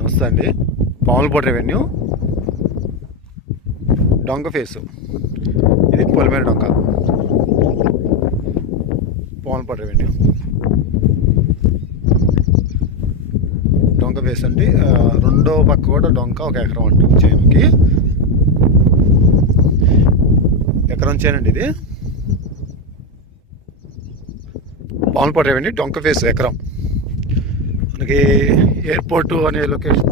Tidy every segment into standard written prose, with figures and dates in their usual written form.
నమస్తే అండి. పాములపాడు రెవెన్యూ డొంక ఫేసు. ఇది పొలిమేర డొంక. పాములపాడు రెవెన్యూ డొంక ఫేస్ అంటే రెండో పక్క కూడా డొంక. 1 ఎకరం అంటాం చేనుకి. ఎకరం చేనండి ఇది. పాములపాడు రెవెన్యూ డొంక ఫేస్ ఎకరం. మనకి ఎయిర్పోర్టు అనే లొకేషన్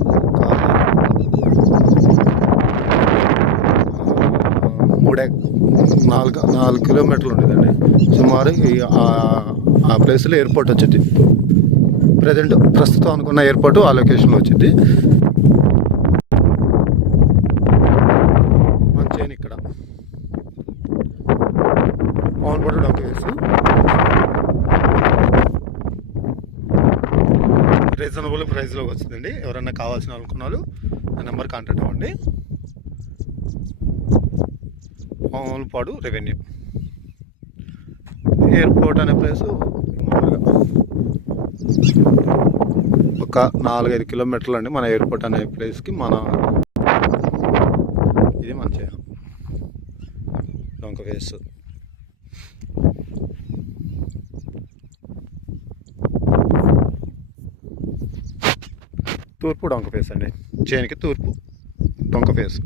4 కిలోమీటర్లు ఉండేదండి సుమారు. ఆ ప్లేస్లో ఎయిర్పోర్ట్ వచ్చింది. ప్రస్తుతం అనుకున్న ఎయిర్పోర్టు ఆ లొకేషన్లో వచ్చింది. మన చైన్ ఇక్కడ పాములపాడు డొంక ఫేసు. రీజనబుల్ ప్రైస్లో వచ్చిందండి. ఎవరన్నా కావాల్సిన అనుకున్న వాళ్ళు ఆ నెంబర్ కాంటాక్ట్ అవ్వండి. పాములపాడు రెవెన్యూ ఎయిర్పోర్ట్ అనే ప్లేసు ఒక 4-5 కిలోమీటర్లు అండి మన ఎయిర్పోర్ట్ అనే ప్లేస్కి. ఇది మన చేయడం డొంక ఫేస్. తూర్పు డొంక ఫేస్ అండి. చేనికి తూర్పు డొంక ఫేస్.